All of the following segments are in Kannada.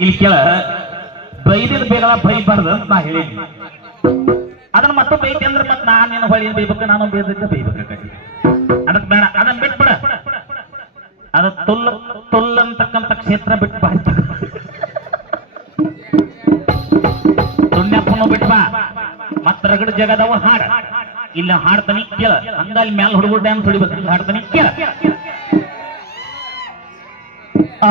ಇಲ್ಲಿ ಕೇಳ ಬೈದಿದ್ ಬೇಗಲ ಬೈಬಾರ್ದು ಅಂತ ನಾ ಹೇಳೀನಿ ಅದನ್ನ ಮತ್ತೆ ಬೈತಿ ಅಂದ್ರೆ ಮತ್ತೆ ನಾನೇನು ಹೊಳಿ ಬೈಬೇಕು ನಾನು ಬೈದಕ್ಕೆ ಬೈಬೇಕಾಗತ್ತೆ ಅದಕ್ಕೆ ಬೇಡ ಅದನ್ನ ಬಿಟ್ಬಿಡ. ಅದ ತುಲ್ಲ ತುಲ್ ಅಂತಕ್ಕಂಥ ಕ್ಷೇತ್ರ ಬಿಟ್ಟು ಬಾ. ಅಂತ. ಸುಣ್ಯಪ್ಪನು ಬಿಟ್ಟು ಬಾ. ಮತ್ತ ರಗಡ ಜಗದವ ಹಾಡ. ಇಲ್ಲ ಹಾಡ್ತಾನೆ ಕೇಳ. ಹಂಗ ಅಲ್ಲಿ ಮ್ಯಾಲ ಹುಡುಗರು ಡ್ಯಾನ್ಸ್ ಹೊಡಿಬೇಕು. ಹಾಡ್ತಾನೆ ಕೇಳ. ಆ,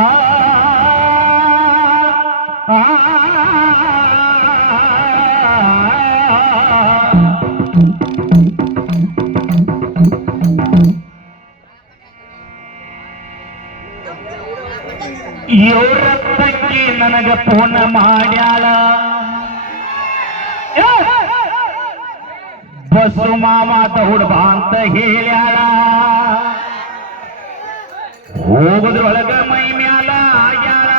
ಇವ್ರ ತಂಗಿ ನನಗ ಫೋನ್ ಮಾಡ್ಯಾಳ. ಬಸು ಬಸ್ಸು ಮಾಮ ದೌಡ್ ಬಾ ಅಂತ ಹೇಳ್ಯಾಳ. ಹೋಗುದ್ರೊಳಗ ಮೈ ಮ್ಯಾಲ ಆಗ್ಯಾಳ.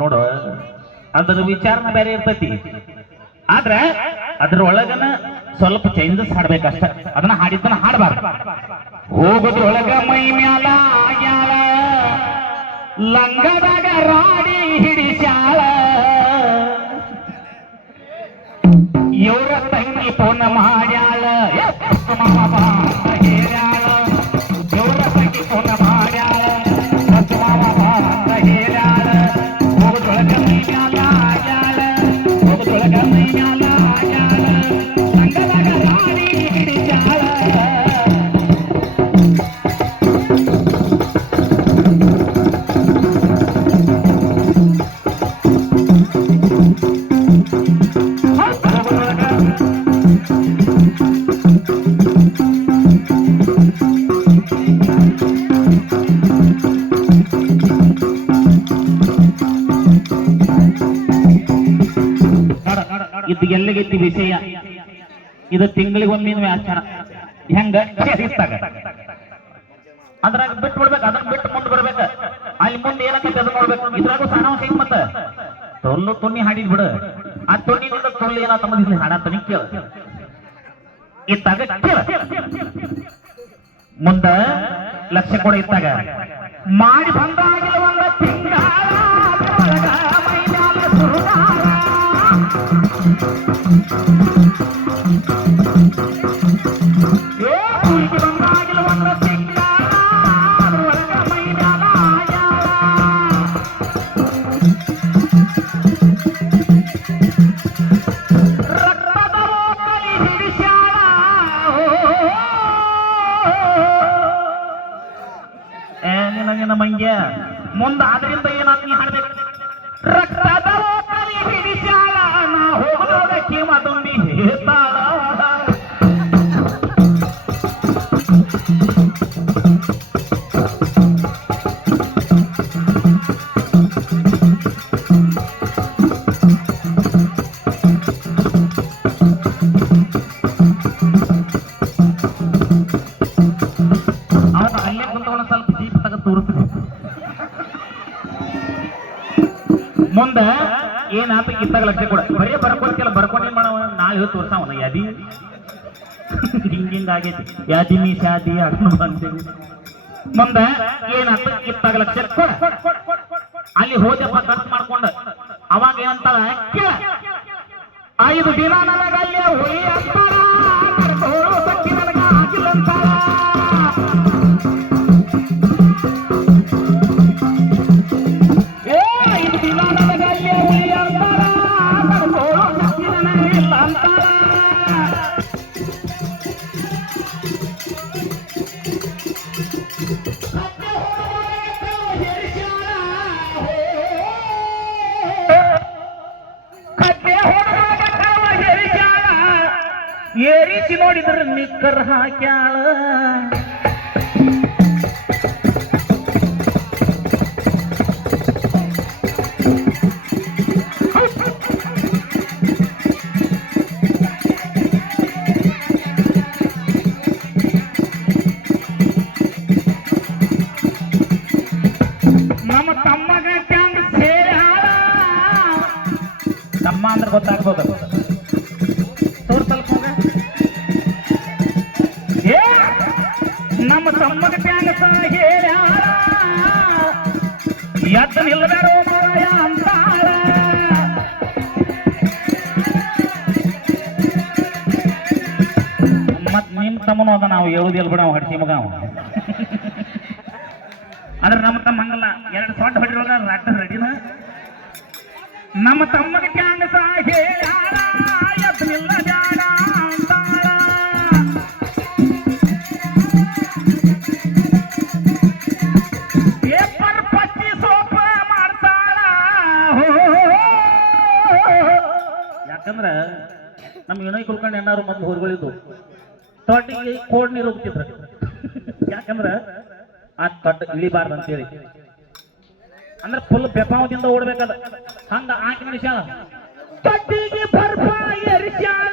ನೋಡು, ಅದ್ರ ವಿಚಾರನ ಬೇರೆ ಇರ್ತೈತಿ. ಆದ್ರೆ ಅದ್ರೊಳಗನ ಸ್ವಲ್ಪ ಚೇಂಜಸ್ ಹಾಡ್ಬೇಕಷ್ಟ. ಅದನ್ನ ಹಾಡಿದ್ದನ್ನ ಹಾಡಬಾರ್ದು. ಹೋಗುದ್ರೊಳಗ ಮೈ ಮ್ಯಾಲ ಆಗ್ಯಾಳ. ಲಂಗದಾಗ ರಾಡಿ ಹಿಡಿಸ್ಯಾಳ. ಇವರ ತಂಗಿ ಫೋನ್ ಮಾಡ್ಯಾಳ. ಇದು ವಿಷಯ ಇದು ತಿಂಗಳಿಗೊಮ್ಮೆ ವ್ಯಾಚಾರ ಹೆಂಗ? ಅದ್ರಾಗ ಬಿಟ್ಟು ಬಿಡ್ಬೇಕು, ಅದನ್ನ ಬಿಟ್ಟು ಮುಂದೆ ಬರ್ಬೇಕ. ಅಲ್ಲಿ ಮುಂದೆ ಏನಕ್ಕೈತಿ ನೋಡ್ಬೇಕು. ಇದ್ರಾಗೂ ಸಾರಾಂಶ ಹೆಂಗ್ ಮತ್ತ. ತೊಲ್ಲು ತುಣ್ಣಿ ಹಾಡಿದ್ ಬಿಡು. ಆ ತುಣ್ಣಿ ನೋಡ ತೊಲ್ಲು ಏನ ತಮ್ಮದಿಲ್ಲ ತನಿ ಕೇಳ. ಇತ್ತಾಗ ಕೇಳ. ಮುಂದ ಲಕ್ಷ ಕೂಡ ಇತ್ತಾಗ. ಮಾಡಿ ಬಂದಾಗಿಲ್ಲ ಒಂದ ತಿಂಗಳ ನಿನ್ನ ನಿನ್ನ ಮಂಗ್ಯ ಮುಂದ ಅದರಿಂದ ಏನಾದ್ ನೀ ಹಾಡ್ಬೇಕು ರಕ್ತದ ಓಕಳಿ ಹಿಡಿಸ್ಯಾಳ. ನಾ ಹೋಗೋದಕ್ಕೆ ಮತ್ತೊಂದು ಹೇಳ್ತಾಳ ಮುಂದ ಏನಾತ ಇತ್ತಾಗ ಲಕ್ಷ ಕೊಡ. ಬರೀ ಬರ್ಕೊಡ್ತಿಲ್ಲ ಬರ್ಕೊಂಡು ಏನ್ ಮಾಡವ ನಾಳೆ ತೋರ್ಸಾವನ ಯಾದಿ. ಹಿಂಗ ಹಿಂಗ ಆಗೈತಿ. ಯಾದಿ ಮೀ ಶಾದಿ ಅಡ್ನು ಬಂದೇವಿ ಮುಂದ ಏನಾತ ಇತ್ತಾಗ ಲಕ್ಷ ಕೊಡ. ಅಲ್ಲಿ ಹೋದಪ್ಪ ಖರ್ಚು ಮಾಡ್ಕೊಂಡ. ಅವಾಗ ಏನಂತಾಳ? ಕೇಳ. ಐದು ದಿನ ನನಗಲ್ಲಿ ಅಂತಾಳ. ಕರ್ಕೊಂಡು ಸಕ್ಕಿ ನನಗ ಆಗಿಲ್ಲ ಅಂತಾಳ. ಏರಿಸಿ ನೋಡಿದ್ರ ನಿಕ್ಕರ್ ಹಾಕ್ಯಾಳ ನಮ್ಮ ತಮ್ಮಗ ಚಂದ ಸೇರ್ಯಾಳ ತಮ್ಮ ಅಂದ್ರೆ ಗೊತ್ತಾಗ್ಬೋದು ನಮ್ಮ ತಮ್ಮಗ ಪ್ಯಾಂಗ ಹೇಳ್ಯಾಳ ಎತ್ತ ನಿಲ್ಲಬೇಡ ಮಾರಾಯ ಮತ್ ನಿಮ್ ತಮ್ಮನು ಅದ, ನಾವು ಹೇಳುದಿಲ್ಲ ಬಿಡ ಹಡ್ಸಿ ಮಗ ಅವ. ಆದ್ರೆ ನಮ್ಮ ತಮ್ಮ ಹಂಗಲ್ಲ, ಎರಡು ಸೊಟ್ಟ ಹೊಡಿರೋದ ರಾಟ್ ರೆಡಿನ ನಮ್ಮ ತಮ್ಮಗೆ ಪ್ಯಾಂಗ ಹೇಳಾಳ ಯಾಕಂದ್ರ ನಮ್ಮ ವಿನಯ್ ಕುಲ್ಕರ್ಣಿ ಏನಾರು ಮೊದ್ಲು ಹೊರಗಳಿದ್ದು ತೊಟ್ಟಿಗೆ ಕೋಡ್ ನೀರು ಹೋಗ್ತಿದ್ರು ಯಾಕಂದ್ರ ಆ ತೊಟ್ಟ ಇಳಿಬಾರ್ದು ಅಂತೇಳಿ. ಅಂದ್ರೆ ಫುಲ್ ಬೆಪಾವದಿಂದ ಓಡ್ಬೇಕದ. ಹಂಗ ಆಕಿ ನಡೆಸ್ಯಾಳ ತೊಟ್ಟಿಗೆ ಎರಿಸ್ಯಾಳ